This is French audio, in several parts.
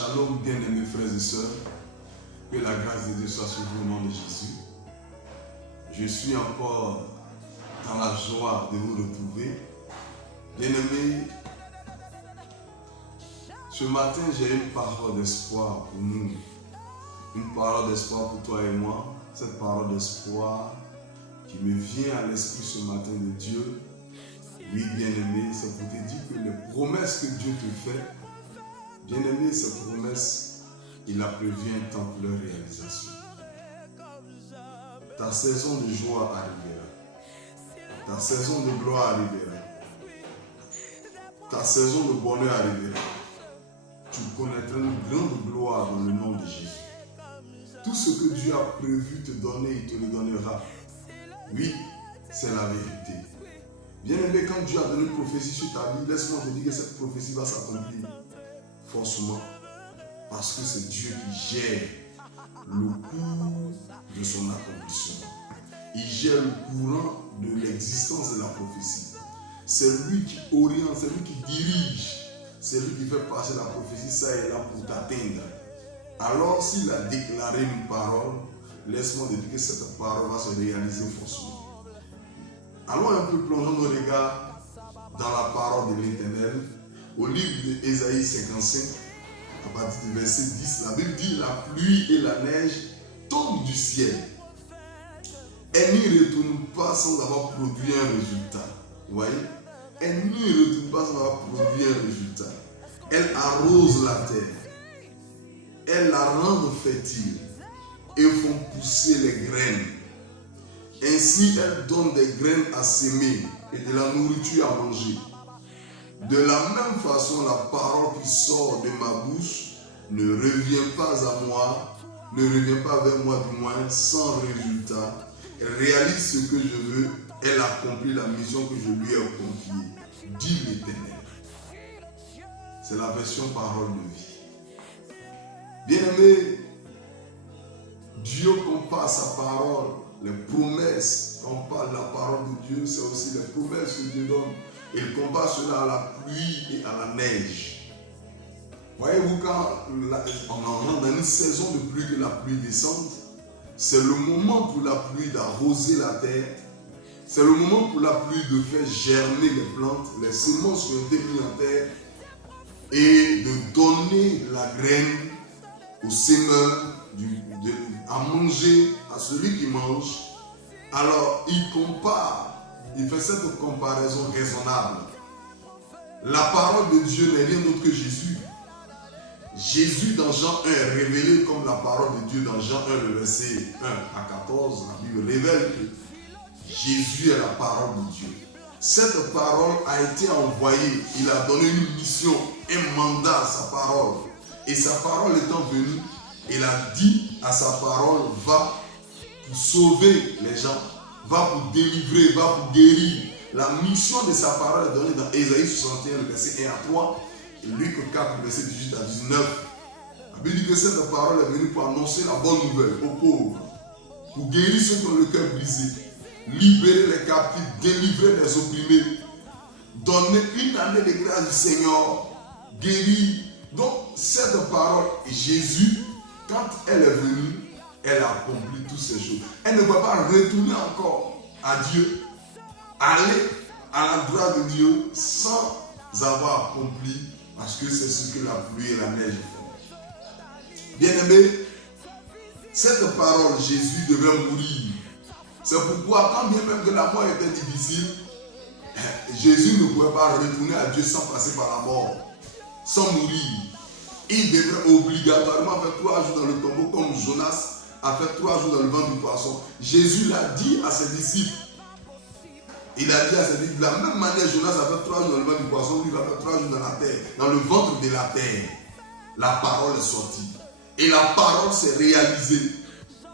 Shalom, bien-aimés frères et sœurs. Que la grâce de Dieu soit sur vous au nom de Jésus. Je suis encore dans la joie de vous retrouver. Bien-aimés, ce matin, j'ai une parole d'espoir pour nous. Une parole d'espoir pour toi et moi. Cette parole d'espoir qui me vient à l'esprit ce matin de Dieu. Oui, bien-aimé, c'est pour te dire que les promesses que Dieu te fait, bien-aimé, ces promesses, il a prévu un temps pour leur réalisation. Ta saison de joie arrivera. Ta saison de gloire arrivera. Ta saison de bonheur arrivera. Tu connaîtras une grande gloire dans le nom de Jésus. Tout ce que Dieu a prévu te donner, il te le donnera. Oui, c'est la vérité. Bien-aimé, quand Dieu a donné une prophétie sur ta vie, laisse-moi te dire que cette prophétie va s'accomplir forcément. Parce que c'est Dieu qui gère le cours de son accomplissement. Il gère le courant de l'existence de la prophétie. C'est lui qui oriente, c'est lui qui dirige. C'est lui qui fait passer la prophétie, ça et là pour t'atteindre. Alors s'il a déclaré une parole, laisse-moi te dire que cette parole va se réaliser forcément. Allons un peu plonger nos regards dans la parole de l'Éternel. Au livre d'Ésaïe 55, à partir du verset 10, la Bible dit: la pluie et la neige tombent du ciel. Elle n'y retourne pas sans avoir produit un résultat. Vous voyez? Elle n'y retourne pas sans avoir produit un résultat. Elle arrose la terre. Elle la rend fertile et font pousser les graines. Ainsi, elle donne des graines à s'aimer et de la nourriture à manger. De la même façon, la parole qui sort de ma bouche ne revient pas à moi, ne revient pas vers moi du moins, sans résultat. Elle réalise ce que je veux, elle accomplit la mission que je lui ai confiée, dit l'Éternel. C'est la version parole de vie. Bien-aimé, Dieu compare sa parole, les promesses, quand on parle de la parole de Dieu, c'est aussi les promesses que Dieu donne. Il compare cela à la pluie et à la neige. Voyez-vous, quand on entre dans une saison de pluie, que la pluie descende, c'est le moment pour la pluie d'arroser la terre. C'est le moment pour la pluie de faire germer les plantes, les semences qui ont été mises en terre, et de donner la graine au semeur, à manger à celui qui mange. Alors, il fait cette comparaison raisonnable. La parole de Dieu n'est rien d'autre que Jésus. Jésus dans Jean 1 est révélé comme la parole de Dieu dans Jean 1, le verset 1 à 14. La Bible révèle que Jésus est la parole de Dieu. Cette parole a été envoyée. Il a donné une mission, un mandat à sa parole. Et sa parole étant venue, il a dit à sa parole: va pour sauver les gens, va pour délivrer, va pour guérir. La mission de sa parole est donnée dans Ésaïe 61, le verset 1 à 3, et Luc 4, le verset 18 à 19. La Bible dit que cette parole est venue pour annoncer la bonne nouvelle aux pauvres, pour guérir ceux qui ont le cœur brisé, libérer les captifs, délivrer les opprimés, donner une année de grâce du Seigneur, guérir. Donc cette parole, Jésus, quand elle est venue, elle a accompli toutes ces choses. Elle ne va pas retourner encore à Dieu, aller à la droite de Dieu sans avoir accompli, parce que c'est ce que la pluie et la neige font. Bien-aimé, cette parole, Jésus devait mourir. C'est pourquoi, quand bien même que la mort était difficile, Jésus ne pouvait pas retourner à Dieu sans passer par la mort, sans mourir. Il devrait obligatoirement faire 3 jours dans le tombeau comme Jonas a fait 3 jours dans le ventre du poisson. Jésus l'a dit à ses disciples. Il a dit à ses disciples, de la même manière Jonas a fait 3 jours dans le ventre du poisson, lui il va faire 3 jours dans la terre, dans le ventre de la terre. La parole est sortie. Et la parole s'est réalisée.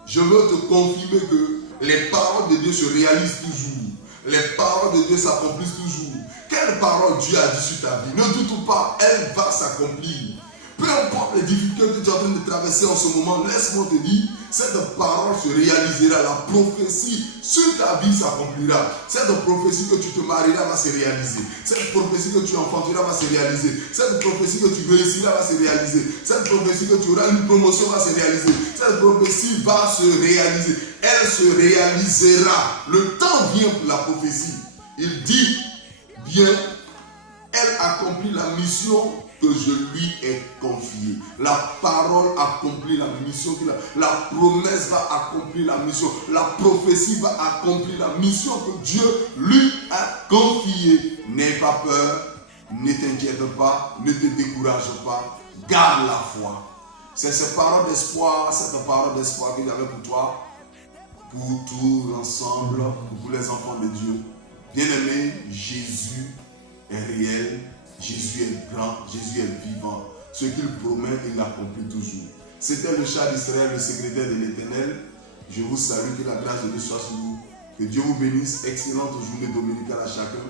Je veux te confirmer que les paroles de Dieu se réalisent toujours. Les paroles de Dieu s'accomplissent toujours. Quelle parole Dieu a dit sur ta vie? Ne doute pas, elle va s'accomplir. Peu importe les difficultés que tu es en train de traverser en ce moment, laisse-moi te dire, cette parole se réalisera. La prophétie sur ta vie s'accomplira. Cette prophétie que tu te marieras va se réaliser. Cette prophétie que tu enfanteras va se réaliser. Cette prophétie que tu réussiras va se réaliser. Cette prophétie que tu auras une promotion va se réaliser. Cette prophétie va se réaliser. Elle se réalisera. Le temps vient pour la prophétie. Il dit bien, elle accomplit la mission que je lui ai confiée. La parole accomplit la mission qu'il a. La promesse va accomplir la mission. La prophétie va accomplir la mission que Dieu lui a confiée. N'aie pas peur, ne t'inquiète pas, ne te décourage pas. Garde la foi. C'est cette parole d'espoir que j'avais pour toi, pour tout l'ensemble, pour les enfants de Dieu. Bien-aimé, Jésus est réel, Jésus est grand, Jésus est vivant. Ce qu'il promet, il l'accomplit toujours. C'était le chat d'Israël, le secrétaire de l'Éternel. Je vous salue, que la grâce de Dieu soit sur vous. Que Dieu vous bénisse, excellente journée dominicale à chacun.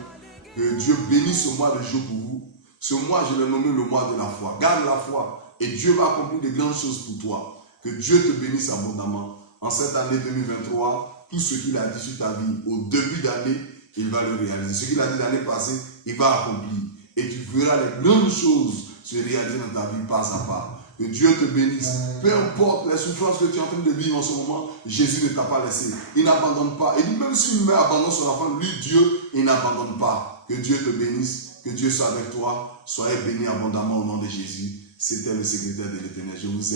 Que Dieu bénisse ce mois de jour pour vous. Ce mois, je l'ai nommé le mois de la foi. Garde la foi et Dieu va accomplir de grandes choses pour toi. Que Dieu te bénisse abondamment. En cette année 2023, tout ce qu'il a dit sur ta vie au début d'année, il va le réaliser. Ce qu'il a dit l'année passée, il va accomplir. Et tu verras les grandes choses se réaliser dans ta vie pas à pas. Que Dieu te bénisse. Peu importe les souffrances que tu es en train de vivre en ce moment, Jésus ne t'a pas laissé. Il n'abandonne pas. Et même si une mère abandonne son enfant, lui, Dieu, il n'abandonne pas. Que Dieu te bénisse. Que Dieu soit avec toi. Soyez bénis abondamment au nom de Jésus. C'était le secrétaire de l'Éternel. Je vous aime.